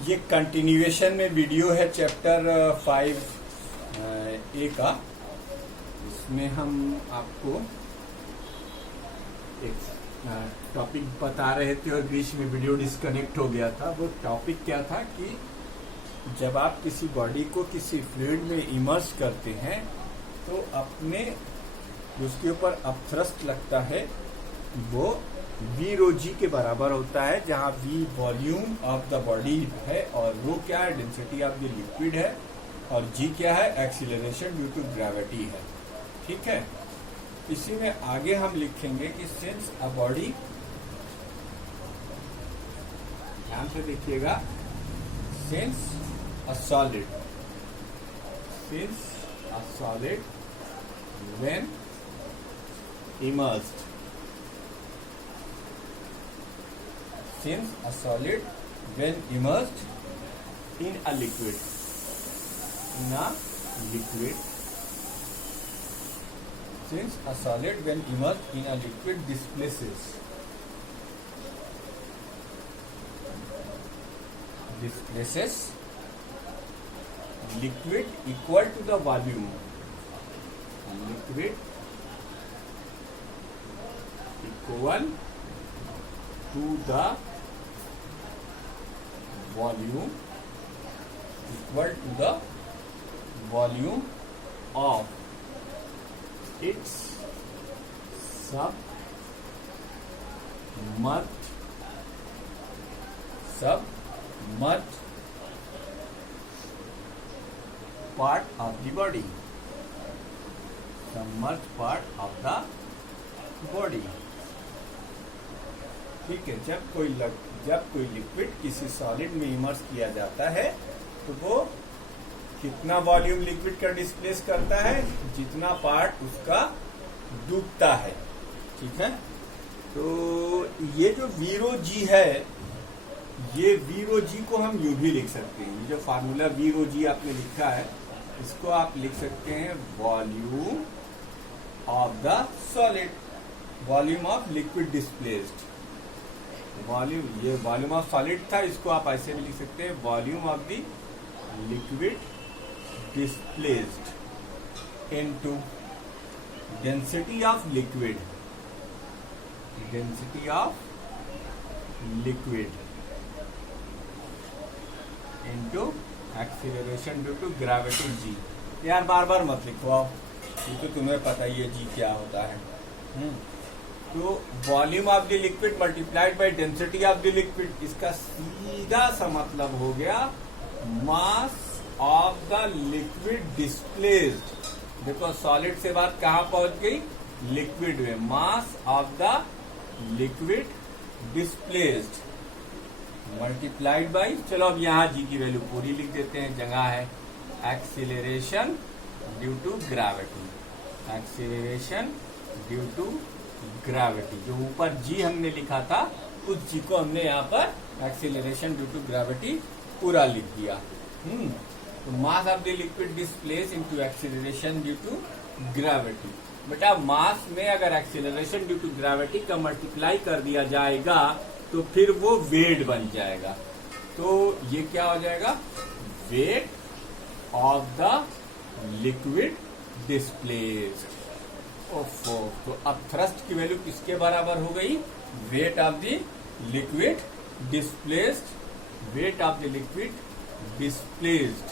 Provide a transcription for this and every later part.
ये कंटिन्यूएशन में वीडियो है चैप्टर 5 ए का। इसमें हम आपको एक टॉपिक बता रहे थे और बीच में वीडियो डिस्कनेक्ट हो गया था। वो टॉपिक क्या था कि जब आप किसी बॉडी को किसी फ्लूइड में इमर्स करते हैं तो अपने उसके ऊपर अपथ्रस्ट लगता है, वो वी रो जी के बराबर होता है, जहां V volume of the body है और रो क्या है, डेंसिटी ऑफ द लिक्विड है, और जी क्या है, एक्सीलरेशन ड्यू टू ग्रेविटी है। ठीक है, इसी में आगे हम लिखेंगे कि सिंस अ बॉडी, ध्यान से देखिएगा, since a solid when immersed, since a solid when immersed in a liquid, since a solid when immersed in a liquid displaces liquid equal to the volume, liquid equal to the volume, equal to the volume of its submerged part of the body, submerged part of the body। ठीक है, जब कोई liquid किसी solid में immerse किया जाता है तो वो कितना वॉल्यूम लिक्विड का डिस्प्लेस करता है, जितना पार्ट उसका डूबता है। ठीक है, तो ये जो वीरो जी है, ये वीरो जी को हम यूं भी लिख सकते हैं। ये जो फार्मूला वीरो जी आपने लिखा है, इसको आप लिख सकते हैं volume of the solid, volume of liquid displaced. Volume, ये वॉल्यूम ऑफ सॉलिड था, इसको आप ऐसे भी लिख सकते हैं volume of the liquid displaced into density of liquid, density of liquid into acceleration due to gravity g. यार बार बार मत लिखो आप, ये तो तुम्हें पता ही है जी क्या होता है। तो volume of the liquid multiplied by density of the liquid, इसका सीधा सा मतलब हो गया mass of the liquid displaced. देखो सॉलिड से बात कहां पहुंच गई, लिक्विड में, मास of the liquid displaced multiplied by, चलो अब यहाँ जी की वैल्यू पूरी लिख देते हैं, जगह है acceleration due to gravity, acceleration due to gravity. जो ऊपर जी हमने लिखा था उस जी को हमने यहाँ पर एक्सीलरेशन ड्यू टू ग्रेविटी पूरा लिख दिया। तो mass of the liquid displace into acceleration due to gravity. बेटा मास में अगर एक्सीलरेशन ड्यू टू ग्रेविटी का मल्टीप्लाई कर दिया जाएगा तो फिर वो वेट बन जाएगा। तो ये क्या हो जाएगा, wait of the liquid displaced. ओफो, तो अब थ्रस्ट की वैल्यू किसके बराबर हो गई, wait of the liquid displaced, wait of the liquid displaced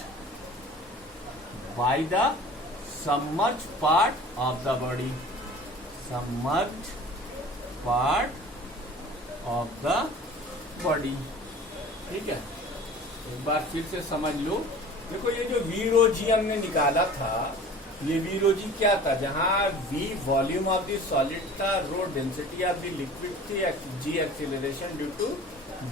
by the submerged part of the body, submerged part of the body. ठीक है, एक बार फिर से समझ लो। देखो ये जो वी रो जी हमने निकाला था, ये वी रो जी क्या था, जहां V volume of the solid था, rho density of the liquid थी, जी एक्सीलरेशन ड्यू टू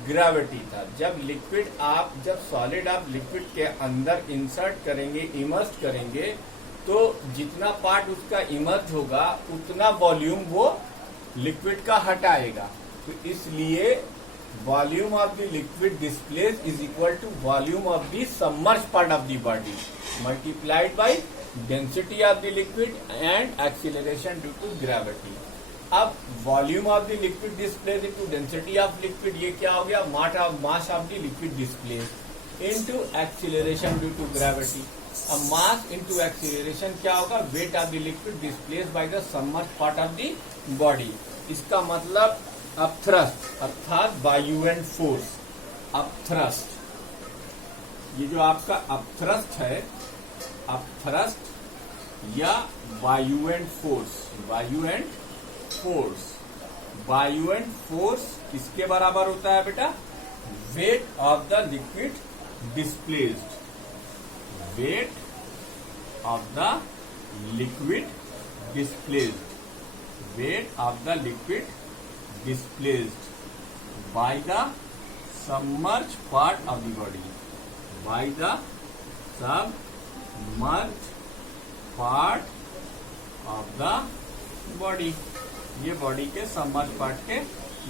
ग्रेविटी था। जब सॉलिड आप लिक्विड के अंदर इंसर्ट करेंगे, इमर्स करेंगे, तो जितना पार्ट उसका इमर्ज होगा उतना वॉल्यूम वो लिक्विड का हटाएगा। तो इसलिए volume of the liquid displace is equal to volume of the submerged part of the body multiplied by density of the liquid and acceleration due to gravity. अब volume of the liquid displace into density of liquid, ये क्या हो गया, mass of the liquid displace into acceleration due to gravity. अब mass into acceleration क्या होगा, weight of the liquid displace by the submerged part of the body. इसका मतलब upthrust अर्थात वायुएंट फोर्स, अपथ्रस्ट, ये जो आपका अपथ्रस्ट है, अपथ्रस्ट या वायुएंट फोर्स, वायुएंट फोर्स, वायुएंट फोर्स किसके बराबर होता है बेटा, wait of the liquid displaced, wait of the liquid displaced, wait of the liquid displaced by the submerged part of the body, bye the submerged part of the body, ये body के submerged part के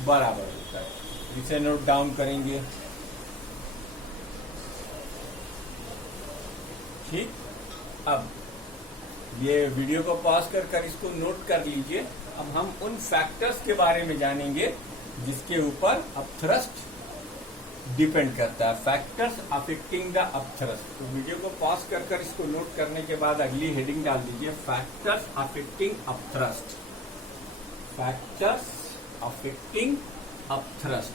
बराबर होता है। इसे note down करेंगे, ठीक। अब ये वीडियो को पॉज कर इसको नोट कर लीजिए। अब हम उन फैक्टर्स के बारे में जानेंगे जिसके ऊपर अपथ्रस्ट डिपेंड करता है, फैक्टर्स अफेक्टिंग द अपथ्रस्ट। तो वीडियो को पॉज कर इसको नोट करने के बाद अगली हेडिंग डाल दीजिए, factors affecting upthrust, factors affecting upthrust,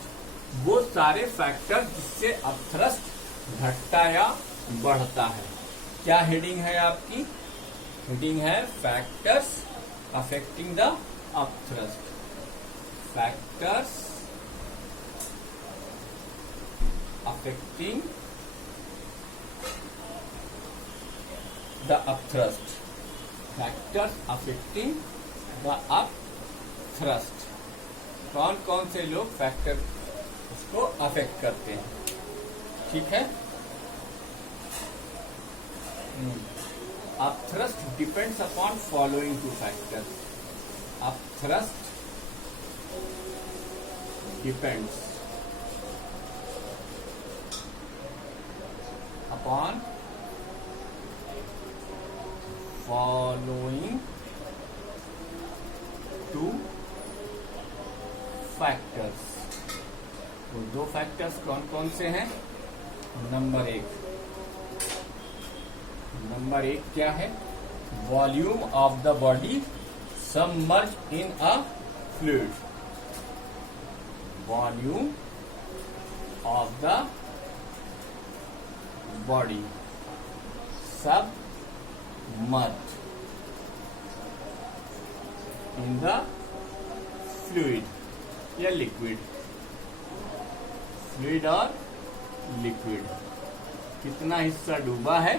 वो सारे फैक्टर्स जिससे अपथ्रस्ट घटता या बढ़ता है। क्या हेडिंग है आपकी, हेडिंग है factors affecting the upthrust, factors affecting the upthrust, factors affecting the upthrust। कौन कौन से लोग फैक्टर उसको अफेक्ट करते हैं, ठीक है। upthrust depends upon following two factors, upthrust depends upon following two factors। तो दो फैक्टर्स कौन कौन से हैं, नंबर एक क्या है, volume of the body submerged in a fluid, volume of the body submerged in the fluid या लिक्विड, फ्लूइड और लिक्विड, कितना हिस्सा डूबा है,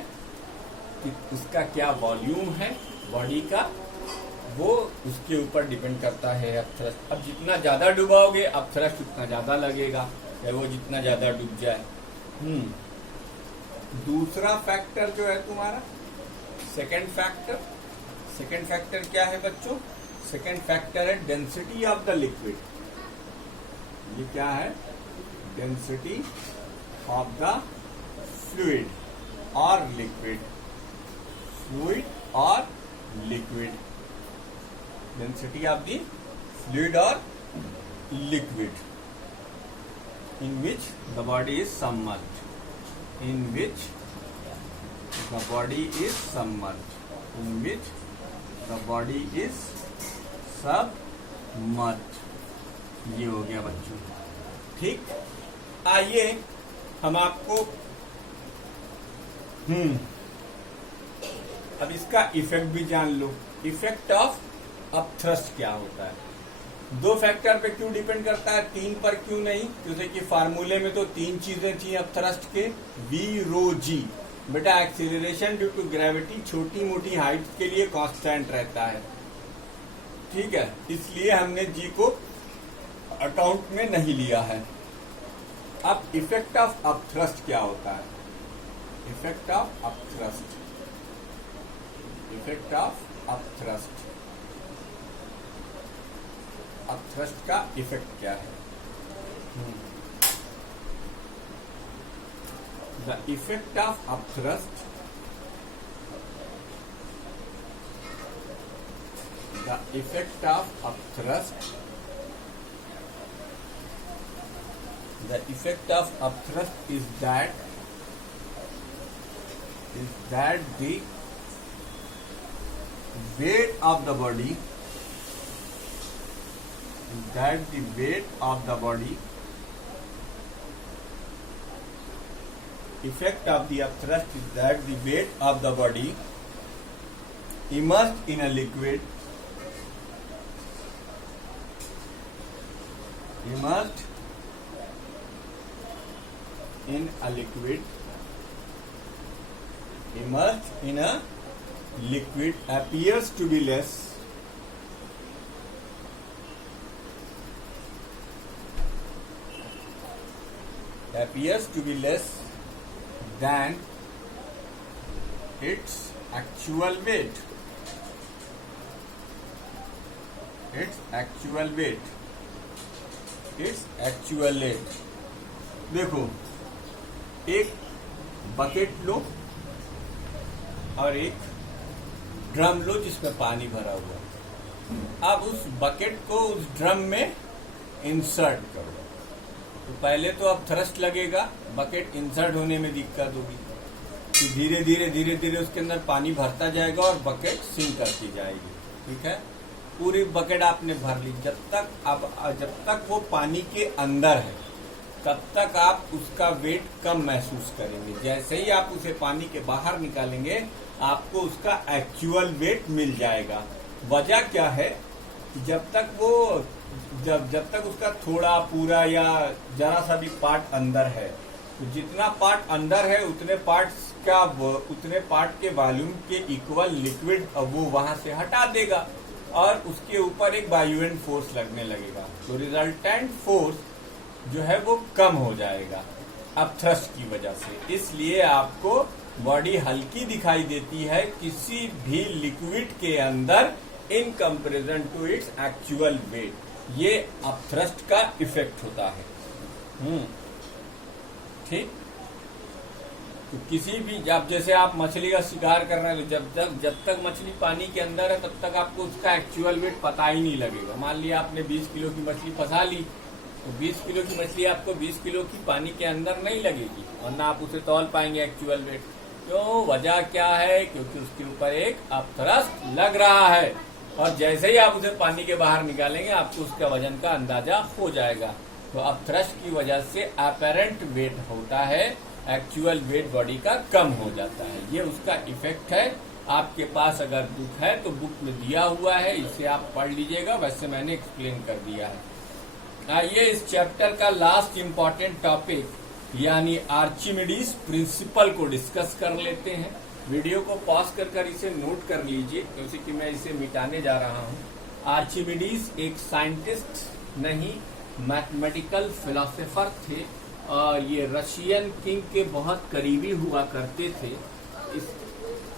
उसका क्या वॉल्यूम है बॉडी का, वो उसके ऊपर डिपेंड करता है अपथ्रस्ट। अब जितना ज्यादा डुबाओगे अपथ्रस्ट उतना ज्यादा लगेगा, या वो जितना ज्यादा डूब जाए। दूसरा फैक्टर जो है तुम्हारा सेकंड फैक्टर क्या है बच्चों, सेकंड फैक्टर है डेंसिटी ऑफ द लिक्विड। ये क्या है, डेंसिटी ऑफ द फ्लूइड और लिक्विड, फ्लूइड और liquid, density of the fluid और liquid in which the body is submerged, in which the body is submerged, in which the body is submerged। ये हो गया बच्चों, ठीक। आइए हम आपको अब इसका इफेक्ट भी जान लो। इफेक्ट ऑफ अपथ्रस्ट क्या होता है, दो फैक्टर पे क्यों डिपेंड करता है, तीन पर क्यों नहीं, जैसे कि फार्मूले में तो तीन चीजें थी अपथ्रस्ट के, वी रो जी। बेटा एक्सीलरेशन ड्यू टू ग्रेविटी छोटी मोटी हाइट के लिए कांस्टेंट रहता है, ठीक है, इसलिए हमने जी को अकाउंट में नहीं लिया है। अब इफेक्ट ऑफ अपथ्रस्ट क्या होता है, effect of upthrust, effect of upthrust, upthrust का इफेक्ट क्या है। The effect of upthrust, the effect of upthrust. The effect of upthrust is that the weight of the body, effect of the upthrust is that the weight of the body immersed in a liquid, appears to be less than its actual weight. देखो, एक bucket लो और एक drum लो जिसमें पानी भरा हुआ है। अब उस बकेट को उस ड्रम में इंसर्ट करो। तो पहले तो अब थ्रस्ट लगेगा, बकेट इंसर्ट होने में दिक्कत होगी, तो धीरे धीरे उसके अंदर पानी भरता जाएगा और बकेट सिंक करती जाएगी। ठीक है, पूरी बकेट आपने भर ली। जब तक वो पानी के अंदर है तब तक आप उसका वेट कम महसूस करेंगे। जैसे ही आप उसे पानी के बाहर निकालेंगे आपको उसका एक्चुअल वेट मिल जाएगा। वजह क्या है? जब तक उसका थोड़ा पूरा या जरा सा भी पार्ट अंदर है, तो जितना पार्ट अंदर है उतने पार्ट के वॉल्यूम के इक्वल लिक्विड वो वहां से हटा देगा और उसके ऊपर एक बायुएंट फोर्स लगने लगेगा। तो रिजल्टेंट फोर्स जो है वो कम हो जाएगा अपथ्रस्ट की वजह से। इसलिए आपको बॉडी हल्की दिखाई देती है किसी भी लिक्विड के अंदर in comparison to its actual weight. ये अपथ्रस्ट का इफेक्ट होता है। ठीक, तो किसी भी जैसे आप मछली का शिकार कर रहे हैं, तो जब तक मछली पानी के अंदर है तब तक आपको उसका एक्चुअल वेट पता ही नहीं लगेगा। मान लिया आपने 20 किलो की मछली फंसा ली, तो 20 किलो की मछली आपको 20 किलो की पानी के अंदर नहीं लगेगी और ना आप उसे तौल पाएंगे एक्चुअल वेट। क्यों? वजह क्या है? क्योंकि उसके ऊपर एक अपथ्रस्ट लग रहा है और जैसे ही आप उसे पानी के बाहर निकालेंगे आपको उसका वजन का अंदाजा हो जाएगा। तो अपथ्रस्ट की वजह से अपेरेंट वेट होता है, एक्चुअल वेट बॉडी का कम हो जाता है। ये उसका इफेक्ट है। आपके पास अगर बुक है तो बुक में दिया हुआ है, इसे आप पढ़ लीजिएगा। वैसे मैंने एक्सप्लेन कर दिया है। आइए इस चैप्टर का लास्ट इम्पॉर्टेंट टॉपिक यानी आर्चिमिडीज प्रिंसिपल को डिस्कस कर लेते हैं। वीडियो को पॉज कर इसे नोट कर लीजिए क्योंकि कि मैं इसे मिटाने जा रहा हूँ। आर्चिमिडीज एक साइंटिस्ट नहीं, मैथमेटिकल फिलोसोफर थे और ये रशियन किंग के बहुत करीबी हुआ करते थे।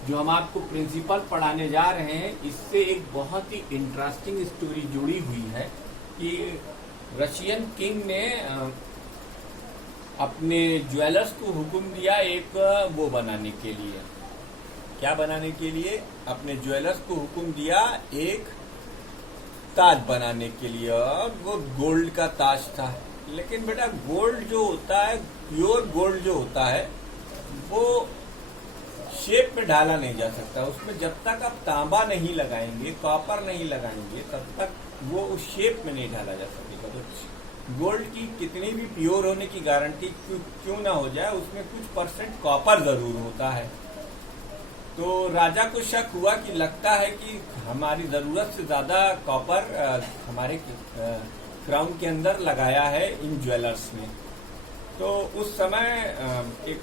जो हम आपको प्रिंसिपल पढ़ाने जा रहे हैं इससे एक बहुत ही इंटरेस्टिंग स्टोरी जुड़ी हुई है कि रशियन किंग ने अपने ज्वेलर्स को हुक्म दिया एक वो बनाने के लिए। क्या बनाने के लिए? अपने ज्वेलर्स को हुक्म दिया एक ताज बनाने के लिए, और वो गोल्ड का ताज था। लेकिन बेटा गोल्ड जो होता है, प्योर गोल्ड जो होता है, वो शेप में ढाला नहीं जा सकता। उसमें जब तक आप तांबा नहीं लगाएंगे, कॉपर नहीं लगाएंगे, तब तक वो उस शेप में नहीं ढाला जा सकेगा। तो गोल्ड की कितनी भी प्योर होने की गारंटी क्यों ना हो जाए, उसमें कुछ % कॉपर जरूर होता है। तो राजा को शक हुआ कि लगता है कि हमारी जरूरत से ज्यादा कॉपर हमारे क्राउन के अंदर लगाया है इन ज्वेलर्स ने। तो उस समय एक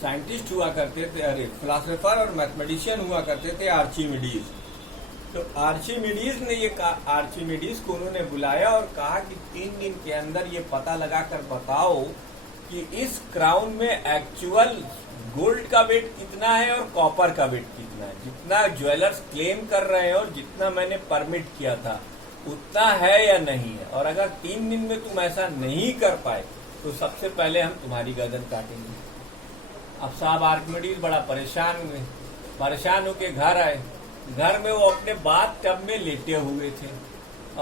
साइंटिस्ट हुआ करते थे, फिलोसोफर और मैथमेटिशियन हुआ करते थे, आर्चिमिडीज। तो आर्चिमिडीज ने आर्चिमिडीज को उन्होंने बुलाया और कहा कि 3 दिन के अंदर ये पता लगाकर बताओ कि इस क्राउन में एक्चुअल गोल्ड का वेट कितना है और कॉपर का वेट कितना है। जितना ज्वेलर्स क्लेम कर रहे हैं और जितना मैंने परमिट किया था उतना है या नहीं है। और अगर 3 दिन में तुम ऐसा नहीं कर पाए तो सबसे पहले हम तुम्हारी गर्दन काटेंगे। अब साहब आर्किमिडीज बड़ा परेशान हुए, परेशान होके घर आए घर में वो अपने बाथ टब में लेटे हुए थे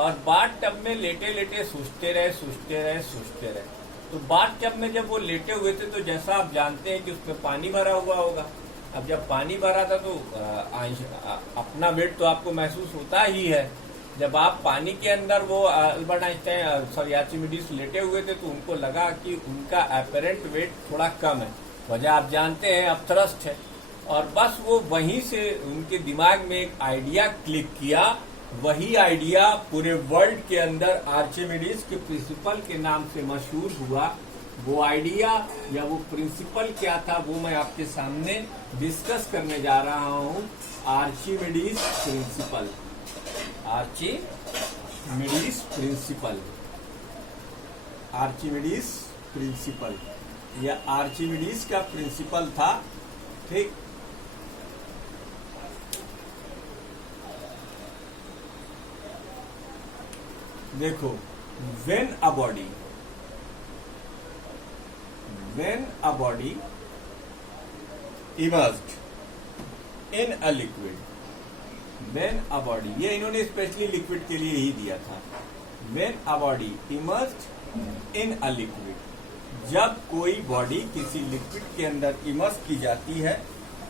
और बाथ टब में लेटे लेटे सोचते रहे। तो बाथ टब में जब वो लेटे हुए थे तो जैसा आप जानते हैं कि उसमें पानी भरा हुआ होगा। अब जब पानी भरा था तो अपना वेट तो आपको महसूस होता ही है। जब आप पानी के अंदर वो अल्बर्ट आइंस्टाइन सॉरी आर्चिमिडीज लेटे हुए थे तो उनको लगा कि उनका अपरेंट वेट थोड़ा कम है। वजह आप जानते हैं, अपथ्रस्ट है। और बस वो वहीं से उनके दिमाग में एक आइडिया क्लिक किया। वही आइडिया पूरे वर्ल्ड के अंदर आर्चिमिडीज के प्रिंसिपल के नाम से मशहूर हुआ। वो आइडिया या वो प्रिंसिपल क्या था वो मैं आपके सामने डिस्कस करने जा रहा हूँ। आर्चिमिडीज प्रिंसिपल, आर्चिमिडीज प्रिंसिपल, आर्चिमिडीज प्रिंसिपल या आर्चिमिडीज का प्रिंसिपल था। ठीक, देखो, when a body immersed in a liquid, when a body, ये इन्होंने स्पेशली लिक्विड के लिए ही दिया था। when a body immersed in a liquid, जब कोई बॉडी किसी लिक्विड के अंदर इमर्स की जाती है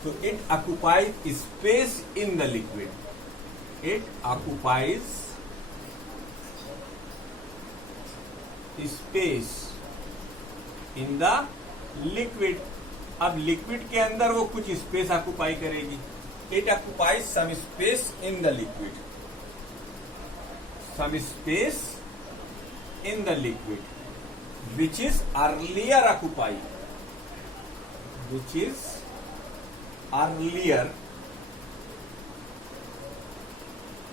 तो it occupies space in the liquid, it occupies space in the liquid. अब लिक्विड के अंदर वो कुछ स्पेस ऑक्युपाई करेगी। It occupies some space in the liquid, some space in the liquid which is earlier occupied, which is earlier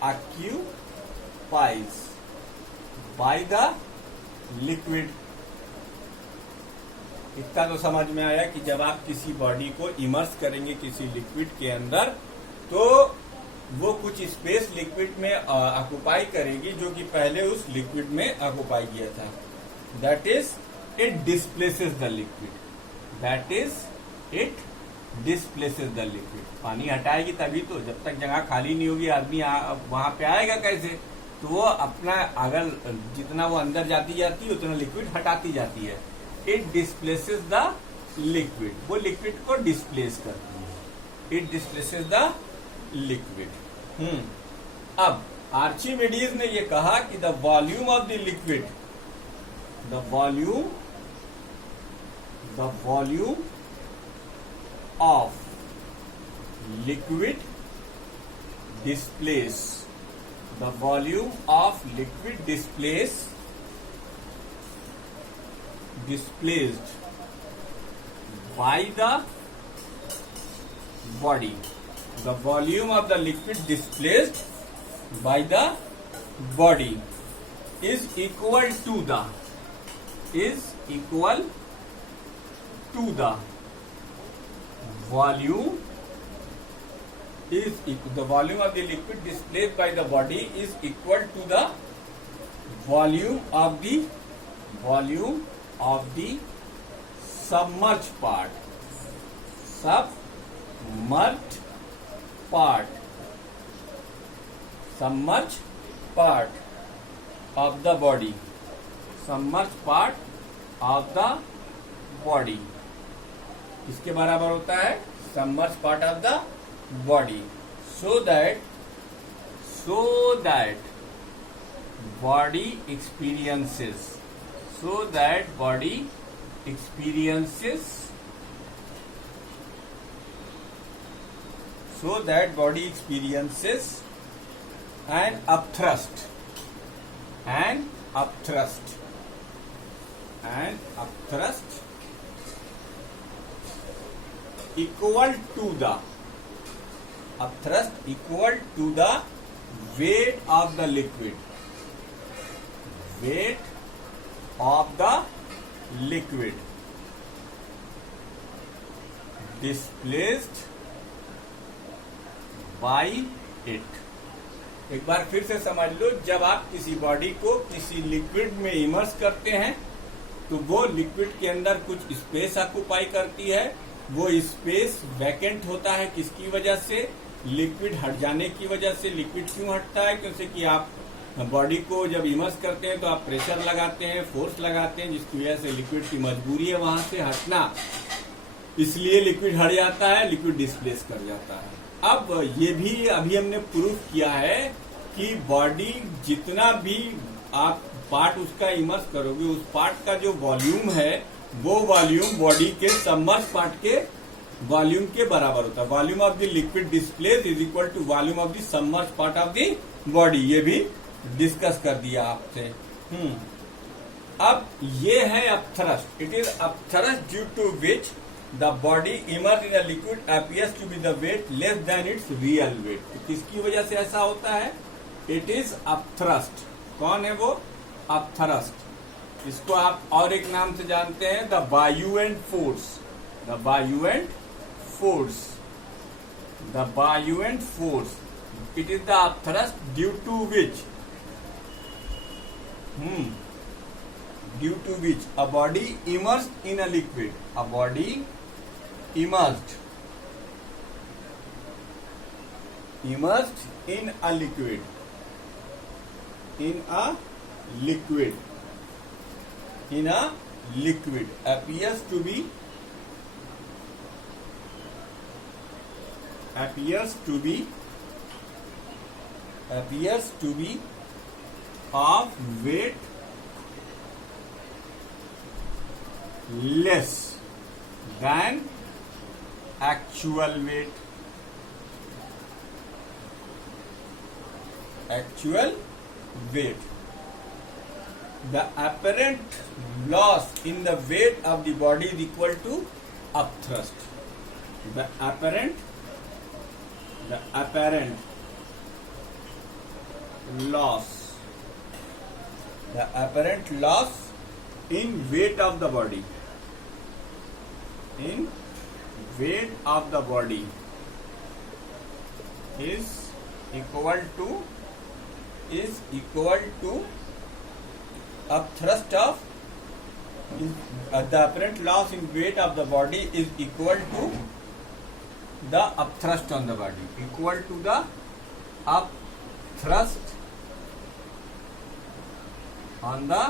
occupies by the liquid। इतना तो समझ में आया कि जब आप किसी बॉडी को इमर्स करेंगे किसी लिक्विड के अंदर तो वो कुछ स्पेस लिक्विड में ऑक्युपाई करेगी जो कि पहले उस लिक्विड में ऑक्युपाई किया था। That is, it displaces the liquid. That is, it displaces the liquid. पानी हटाएगी तभी तो, जब तक जगह खाली नहीं होगी आदमी वहां पे आएगा कैसे? तो वो अपना अगर जितना वो अंदर जाती है उतना लिक्विड हटाती जाती है। It displaces the liquid. वो लिक्विड को डिस्प्लेस करती है। It displaces the liquid. अब आर्चिमिडीज ने ये कहा कि the volume of the liquid, the volume of liquid displaced, the volume of liquid displaced by the body, the volume of the liquid displaced by the body is equal to the volume the volume of the liquid displaced by the body is equal to the volume of the submerged part of the body, submerged part of the body इसके बराबर होता है submerged part of the body, so that body experiences an upthrust equal to the weight of the liquid, displaced by it। एक बार फिर से समझ लो, जब आप किसी बॉडी को किसी लिक्विड में इमर्स करते हैं तो वो लिक्विड के अंदर कुछ स्पेस ऑक्युपाई करती है। वो स्पेस वैकेंट होता है किसकी वजह से? लिक्विड हट जाने की वजह से। लिक्विड क्यों हटता है? क्योंकि कि आप बॉडी को जब इमर्स करते हैं तो आप प्रेशर लगाते हैं, फोर्स लगाते हैं, जिसकी वजह से लिक्विड की मजबूरी है वहां से हटना, इसलिए लिक्विड हट जाता है, लिक्विड डिस्प्लेस कर जाता है। अब ये भी अभी हमने प्रूफ किया है कि बॉडी जितना भी आप पार्ट उसका इमर्स करोगे, उस पार्ट का जो वॉल्यूम है वो वॉल्यूम बॉडी के सबमर्ज पार्ट के वॉल्यूम के बराबर होता है। Volume of the liquid displace is equal to volume of the submerge part of the body. ये भी डिस्कस कर दिया आपसे। अब ये है upthrust. It is upthrust due to which the body immerse in a liquid appears to be the weight less than its real weight. तो किसकी वजह से ऐसा होता है? It is upthrust. कौन है वो? अपथ्रस्ट। इसको आप और एक नाम से जानते हैं, the buoyant force. The buoyant force. The buoyant force. It is the upthrust due to which due to which a body immersed in a liquid, a body immersed in a liquid, in a liquid appears to be of weight less than actual weight. The apparent loss in the weight of the body is equal to upthrust. The apparent loss in weight of the body, is equal to upthrust of the apparent loss in weight of the body is equal to the upthrust on the body, equal to the upthrust on the